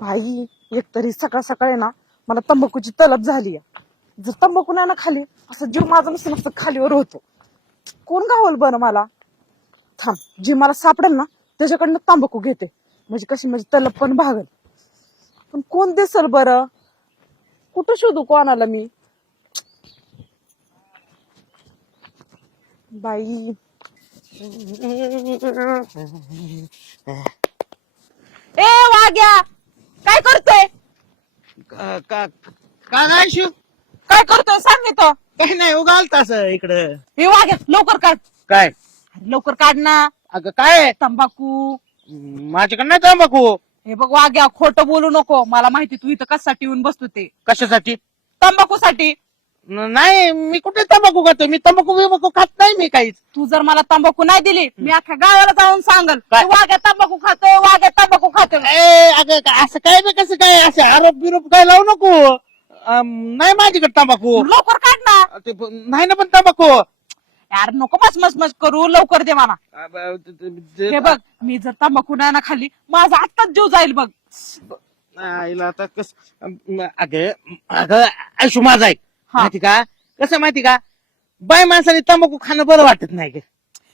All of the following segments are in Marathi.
भाई एकतरी सकाळ सकाळी ना मला तंबाखूची तलब झाली आहे. जर तंबाखू नाही ना खाली असं जीव माझा नुसतं नुसतं खालीवर होतो. कोण गावल बरं मला? थांब, जी मला सापडेल ना त्याच्याकडनं तंबाखू घेते, म्हणजे कशी माझी तलब पण भागल. पण कोण दिसल बरं? कुठं शोधू कोणाला मी? बाई ए वाग्या, काय करतोय? का नाही शिव? काय करतोय सांग मी तो. काही नाही उगाल तस इकडं. हे वाग्या लवकर काढ. काय? अरे लवकर काढ ना. अगं काय तंबाखू. माझ्याकडे नाही तंबाखू. हे बघ वाग्या, खोटं बोलू नको. मला माहिती तू इथं कशासाठी येऊन बसतो ते. कशासाठी? तंबाखूसाठी. नाही मी कुठे तंबाखू खातो? मी तंबाखू खात नाही मी काहीच. तू जर मला तंबाखू नाही दिली मी अख्ख्या गावाला जाऊन सांगल काय? वाग्या तंबाखू खातोय, वाग्या तंबाखू खातोय. अगं असं काय बी कसं काय असे आरोप बिरोप काय लावू नको. नाही माझ्याकडे तंबाखू. लवकर काढ ना. नाही ना पण तंबाखू. यार नको मच करू, लवकर दे मला. हे बघ, मी जर तंबाखू नाही ना खाल्ली माझा आत्ताच जीव जाईल बघ. आईला आता कस अगं आयशू माझा ऐक. हा. माहिती का कसं माहिती का, बाय माणसाने तंबाखू खाणं बरं वाटत नाही ग.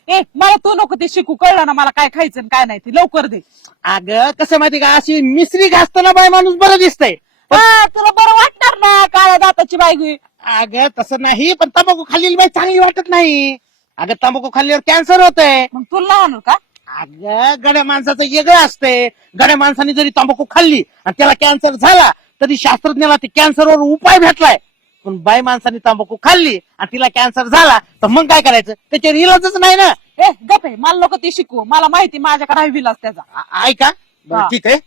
ए मला तू नको ते शिकू, कळलं ना मला काय खायचं आणि काय नाही ते. लवकर दे. अगं कसं माहिती का, अशी मिसरी घासताना बाय माणूस बरं दिसतंय. तुला बरं वाटणार ना काळ्या दाताची बायगी. अगं तसं नाही, पण तंबाखू खाल्लेली बाई चांगली वाटत नाही. अगं तंबाखू खाल्ल्यावर कॅन्सर होतंय. मग तुला लावणार का? अगं गड्या माणसाचं वेगळं असतंय. गड्या माणसाने जरी तंबाखू खाल्ली आणि त्याला कॅन्सर झाला तरी शास्त्रज्ञाला ते कॅन्सरवर उपाय भेटलाय. पण बाई माणसाने तंबाखू खाल्ली आणि तिला कॅन्सर झाला तर मग काय करायचं? त्याच्यावर इलाजच नाही ना. ए गप आहे, मला नको ते शिकू. मला माहिती माझ्याकडे आहे विलास त्याचा. ऐका बरं, हा. ठीक आहे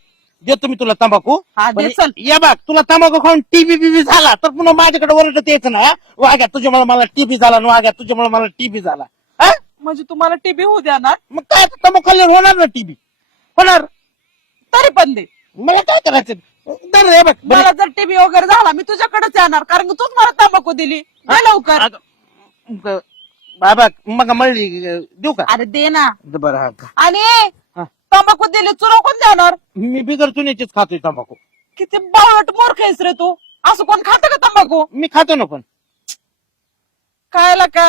देतो मी तुला तंबाखू. हा, दे पण चल. या बघ, तुला तंबाखू खाऊन टीबी बीबी झाला तर पुन्हा माझ्याकडे ओरडत यायचं ना. वाग्या तुझ्यामुळे मला टीबी झाला, वाग्या तुझ्यामुळे मला टीबी झाला. हा? म्हणजे तुम्हाला टीबी होऊ देणार? मग काय आता तंबाखू खाल्ल्यावर होणार ना टीबी. होणार. तरी पण दे. मला काय करायचं? दर रे बघ बरं. मला जर टीबी वगैरे झाला मी तुझ्याकडेच येणार, कारण की तूच मला तंबाखू दिली. दे लवकर. बाबा मग मळली देऊ का? अरे दे ना. बरं हा. आणि हा. तंबाखू दिली चुरा कोण देणार? मी बिगर चुन्याचीच खातोय तंबाखू. किती बावट मूर्ख आहेस रे तू. असं कोण खातं का तंबाखू? मी खातो ना, पण खायला का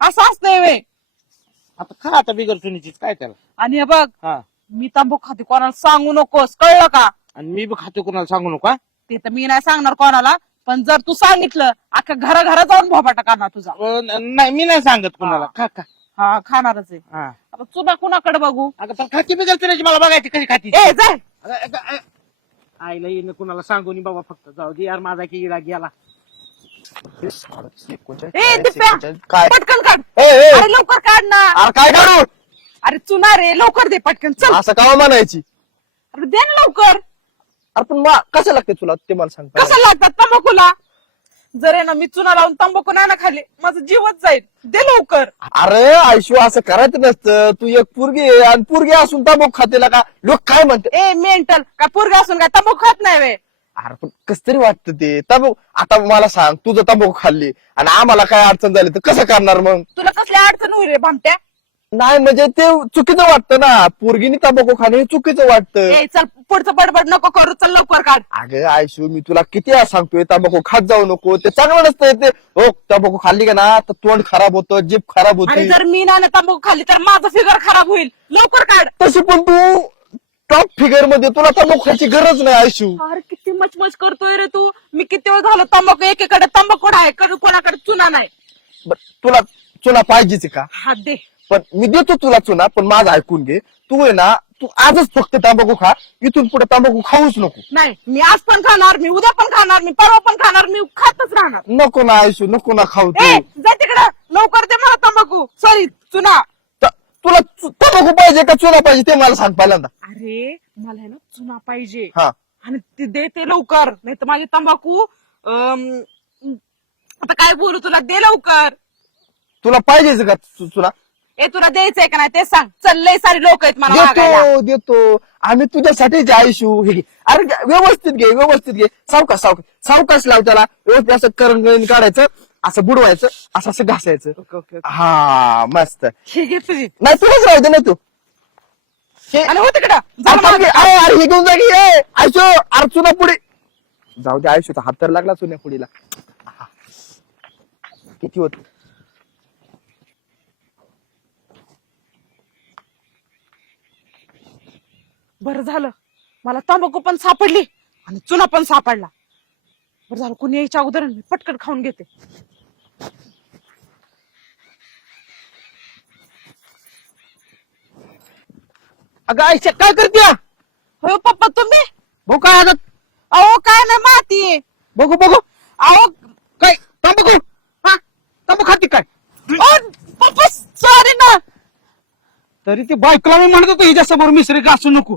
असं असतंय वे. आता खा आता बिगर चुन्याचीच काय त्याला. आणि हे बघ, हा. मी तंबाखू खाते कोणाला सांगू नकोस, कळलं का? आणि मी बी खातो, कोणाला सांगू नका. ते तर मी नाही सांगणार कोणाला, पण जर तू सांगितलं अख्ख्या घरा जाऊन भोबाटा करणार तुझा. नाही मी नाही सांगत कोणाला. खा खा. हा खाणारच आहे. हा. आता चुना कुणाकडे बघू? अगं पण खाती बिगर चुन्याची मला बघायची कशी खाती. ए जाय. आईला येणं कुणाला सांगू नये बाबा, फक्त जाऊ दे यार, माझा की इडा गेला. ए दिप्या, काय पटकन काढ. ए, ए, अरे लवकर काढ ना. अरे काय काढू? अरे चुना रे, लवकर दे पटकन. चल. असं का म्हणायची? अरे दे ना लवकर. अरे पण कसं लागते तुला ते मला सांग पहिला. कसं लागतात तंबाखूला? जर आहे ना मी चुना लावून तंबाखू नाही ना खाल्ली माझं जीवच जाईल. दे लवकर. अरे आयशू असं करायचं नसतं. तू एक पोरगी आहे आणि पोरगी असून तंबाखू खातेला का? लोक काय म्हणते? ए मेंटल का पोरगा असून काय तंबाखू खात नाही वे? अरे पण कस तरी वाटतं ते तंबाखू. आता मला सांग, तुझं तंबाखू खाल्ली आणि आम्हाला काय अडचण झाली तर कसं करणार मग? तुला कसली अडचण होईल रे भामट्या? नाही म्हणजे ते चुकीचं वाटतं ना. पोरगीने तंबाखू खाणे हे चुकीचं वाटतं. ए चल पुढचं बडबड नको करू, चल लवकर काढ. अगं आयशू, मी तुला किती वेळा सांगतोय तंबाखू खात जाऊ नको, ते चांगलं नसतंय ते. हो तंबाखू खाल्ली का ना तर तोंड खराब होतं, जीभ खराब आणि होती. जर मी नाही ना तंबाखू खाल्ली तर माझं फिगर खराब होईल. लवकर काढ. तशी पण तू टॉप फिगर मध्ये, तुला तंबाखू खायची गरज नाही आयशू. अरे किती मचमच करतोय रे तू. मी किती वेळ झालं तंबाखू, एकीकडे तंबाखू आहे कोणाकडे चुना नाही. तुला चुना पाहिजेच का? हात दे. पण मी देतो तुला चुना, पण माझं ऐकून घे. तू आहे ना, तू आजच फक्त तंबाखू खा, इथून पुढे तंबाखू खाऊच नको. नाही मी आज पण खाणार, मी उद्या पण खाणार, मी परवा पण खाणार, मी खातच राहणार. नको ना आयशू, नको ना खाऊ तू. ए जा तिकडं, लवकर दे मला तंबाखू, सॉरी चुना. तुला तंबाखू पाहिजे का चुना पाहिजे ते मला सांग पहिल्यांदा. अरे मला आहे ना चुना पाहिजे. हा. आणि ते दे ते लवकर, नाही तर माझे तंबाखू आता काय बोलू तुला. दे लवकर. तुला पाहिजेच का चुना? ए तुला द्यायचंय का नाही ते सांग. चल लय सारी लोक आहेत मला मागायला. देतो देतो आम्ही तुझ्यासाठीच आयशू. हे घे. अरे व्यवस्थित घे, व्यवस्थित घे. सावकाश सावकाश सावकाश लाव त्याला. व्यवस्थित असं करंगळीन काढायचं, असं बुडवायचं, असं असं घासायचं. Okay okay. हा मस्त. हे घे तुझी. नाही तुलाच राहू दे ना तू. आणि हो तिकडं अरे थांब की, अरे हे घेऊन जा की आयुष्य अरे चुना पुढे जाऊ दे आयुष्याचा हात तर लागला चुन्या पुढीला किती होत बरं झालं मला तंबाखू पण सापडली आणि चुना पण सापडला. बरं झालं कुणी यायच्या अगोदर मी पटकन खाऊन घेते. अगं आयुष्य काय करते हो पप्पा तुम्ही. भाऊ काय आता अहो काय नाही माती. बघू बघू अहो काय तंबाखू हा तंबाखू खाते काय पप्पा सॉरी ना. तरी ती बायकोला मी म्हणत होतो हिच्यासमोर मिसरी घासू नको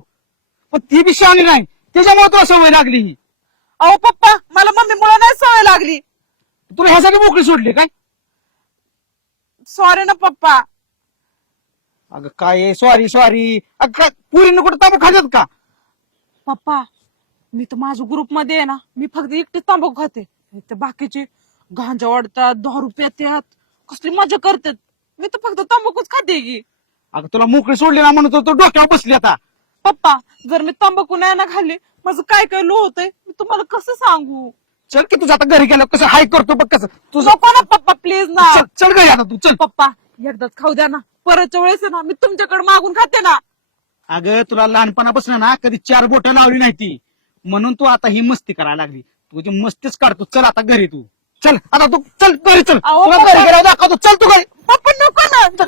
पण ती बी शहाणी नाही त्याच्यामुळे तुला सवय लागली ही अहो पप्पा मला मम्मी मुळे नाही सवय लागली. तुला ह्यासाठी मोकळी सोडली काय सॉरी ना पप्पा. अगं काय सॉरी सॉरी अगं काय पुरीनं कुठं तंबाखू खातात का पप्पा मी तर माझ्या ग्रुप मध्ये आहे ना मी फक्त एकटीच तंबाखू खाते. ते बाकीचे गांजा वाढतात 10 रुपयात कसली मजा करतात. मी तर फक्त तंबाखूच खाते की. अगं तुला मोकळी सोडली ना म्हणून तो डोक्यावर बसली आता पप्पा जर मी तंबाखू नाही ना खाल्ली माझं काय काय लो होतंय मी तुम्हाला कसं सांगू. चल की तुझं आता घरी गेलं कसं हाय करतो बघ कसं तुझं नको ना पप्पा प्लीज ना. चल चल घरी आता तू चल पप्पा एकदाच खाऊ द्या ना परतच्या वेळेस आहे ना मी तुमच्याकडे मागून खाते ना. अगं तुला लहानपणापासून ना कधी 4 बोटं लावली नाही ती म्हणून तू आता ही मस्ती करायला लागली तुझी मस्तीच काढतो चल आता घरी तू चल आता तू चल घरी चल अहो, तुला घरी पप्पा. गेल्यावर दाखवतो चल तू घरी पप्पा नको ना.